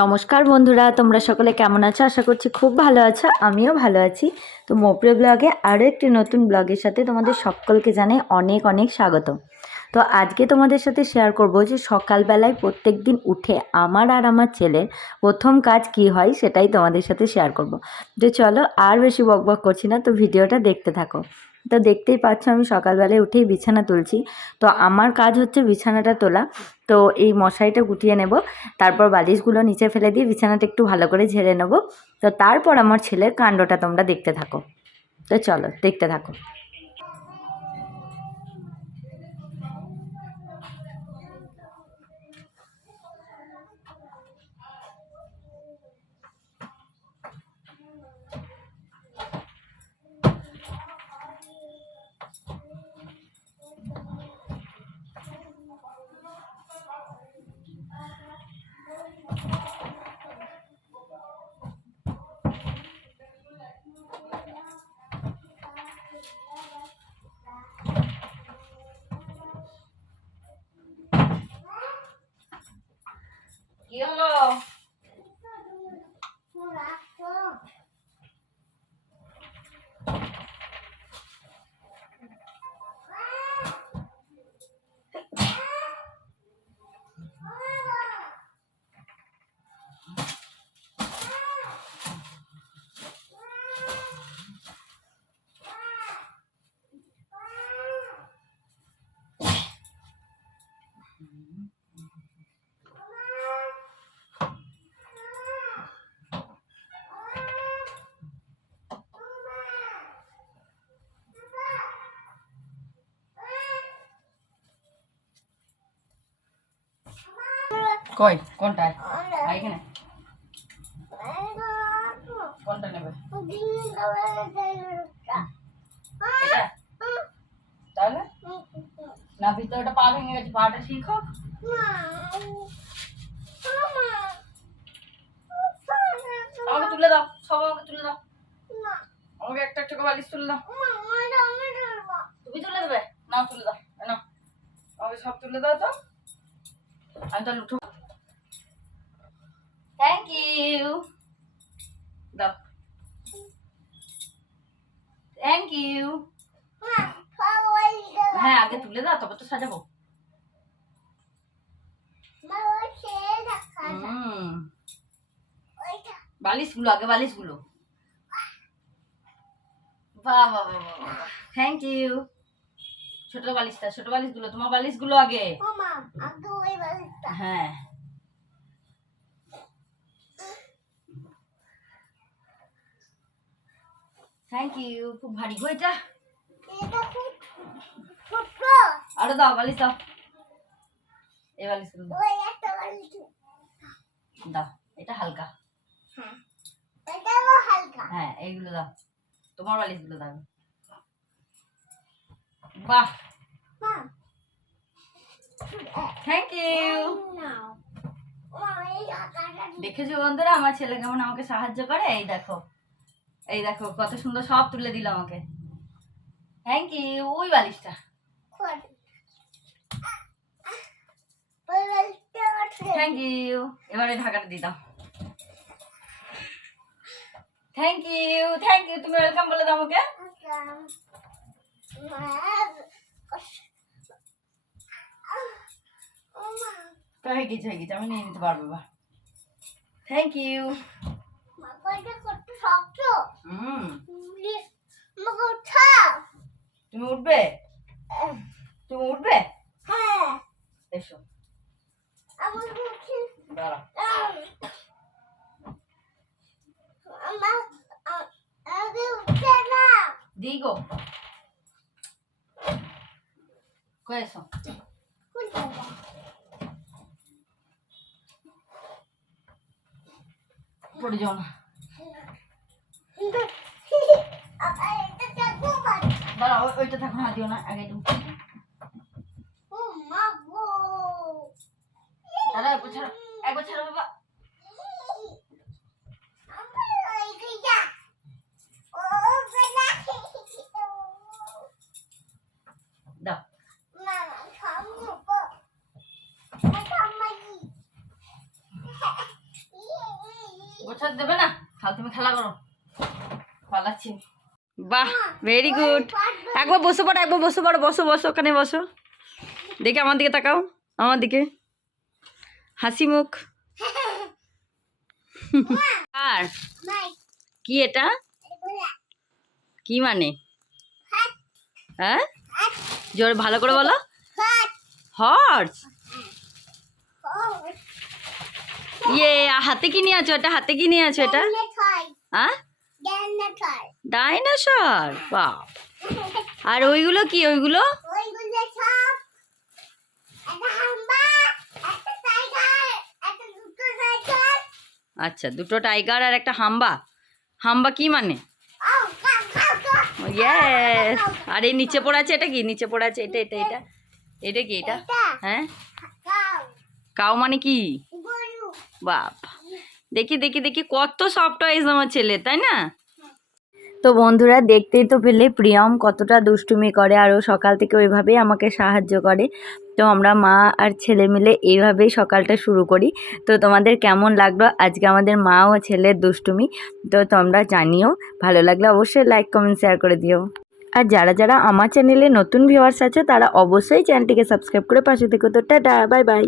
নমস্কার বন্ধুরা, তোমরা সকলে কেমন আছো? আশা করছি খুব ভালো আছো। আমিও ভালো আছি। তো মোপ্রে ব্লগে আরও একটি নতুন ব্লগের সাথে তোমাদের সকলকে জানাই অনেক অনেক স্বাগত। তো আজকে তোমাদের সাথে শেয়ার করব যে সকালবেলায় প্রত্যেক দিন উঠে আমার আর আমার ছেলের প্রথম কাজ কি হয় সেটাই তোমাদের সাথে শেয়ার করব। তো চলো আর বেশি বকবক করছি না, তো ভিডিওটা দেখতে থাকো। তো দেখতেই পাচ্ছ আমি সকালবেলায় উঠেই বিছানা তুলছি। তো আমার কাজ হচ্ছে বিছানাটা তোলা। তো এই মশারিটা গুটিয়ে নেব, তারপর বালিশগুলো নিচে ফেলে দিয়ে বিছানাটা একটু ভালো করে ঝেড়ে নেব। তো তারপর আমার ছেলের কাণ্ডটা তোমরা দেখতে থাকো। তো চলো দেখতে থাকো। কি হলো? কই কোনটায়? এখানে কোনটা নেবে? এটা তাহলে না, ভিতরটা পা ভেঙে গেছে, পাটা ঠিক হোক। আমাকে তুলে দাও, সব আমাকে তুলে দাও। আমাকে একটা একটা করে বালিশ তুলে দাও। তুমি তুলে দেবে? না তুলে দাও না, আমাকে সব তুলে দাও। তো আমি তাহলে উঠো। Thank you. দাও, থ্যাংক ইউ। হ্যাঁ আগে তুলে দাও, তবে তো সাজাবো। বালিশগুলো আগে, বালিশগুলো। বাহ বাহ বাহ বাহ, থ্যাংক ইউ। ছোট বালিশটা, ছোট বালিশগুলো, তোমার বালিশগুলো আগে। হ্যাঁ থ্যাংক ইউ। খুব ভারী গো এটা। আরো দাও, বালিশ দাও। এই বালিশগুলো দাও, এটা হালকা। হ্যাঁ এইগুলো দাও, তোমার বালিশগুলো দাও। বাহ, থ্যাংক ইউ। দেখেছো বন্ধুরা আমার ছেলে কেমন আমাকে সাহায্য করে? এই দেখো, এই দেখো কত সুন্দর সব তুলে দিল আমাকে। Thank you. ওই বালিশটা থ্যাংক ইউ। এবারে ঢাকাটা দিয়ে দাও। Thank you, thank you. তুমি ওয়েলকাম বলে দাও আমাকে। হয়ে গেছে, হয়ে গেছে, আমি নিয়ে নিতে পারবো। বা থ্যাংক ইউ। তুমি উঠবে? তুমি উঠবে? এসো দাঁড়া। দিই গো, কই এসো। পড়ে যাও না, দাঁড়া। ওইটা থাকো না, দিও না আগে। দাদা একবার ছাড়ো, একবার ছাড়ো বাবা। দাও। বছর দেবে না, খাও তুমি খেলা করো, পালাচ্ছি। বাহ, ভেরি গুড। একবার বসে পড়ো, একবার বসে পড়ো, বসো বসো, ওখানে বসো। দেখে আমার দিকে তাকাও, আমার দিকে হাসি মুখ। আর কি এটা, কি মানে? হ্যাঁ, জোরে ভালো করে বলো। হর্স। ইয়ে, হাতে কি নিয়ে আছো এটা? হাতে কি নিয়ে আছো এটা? হ্যাঁ, ডাইনোসর। বাহ। আর ওইগুলো কি? ওইগুলো আচ্ছা, দুটো টাইগার আর একটা হাম্বা। হাম্বা কি মানে? ইয়েস। আর এই নিচে পড়ে আছে এটা কি? নিচে পড়ে আছে এটা এটা এটা এটা কি এটা? হ্যাঁ, কাউ মানে কি? বাপ, দেখি দেখি দেখি, কত সফট টয়েস আমার ছেলে, তাই না? তো বন্ধুরা, দেখতেই তো পেলে প্রিয়ম কতটা দুষ্টুমি করে, আর ও সকাল থেকে ওইভাবেই আমাকে সাহায্য করে। তো আমরা মা আর ছেলে মিলে এইভাবেই সকালটা শুরু করি। তো তোমাদের কেমন লাগলো আজকে আমাদের মা ও ছেলের দুষ্টুমি? তো তোমরা জানিও, ভালো লাগলে অবশ্যই লাইক কমেন্ট শেয়ার করে দিও। আর যারা যারা আমার চ্যানেলে নতুন ভিউয়ার্স আছে তারা অবশ্যই চ্যানেলটিকে সাবস্ক্রাইব করে পাশে থেকো। তো টাটা, বাই বাই।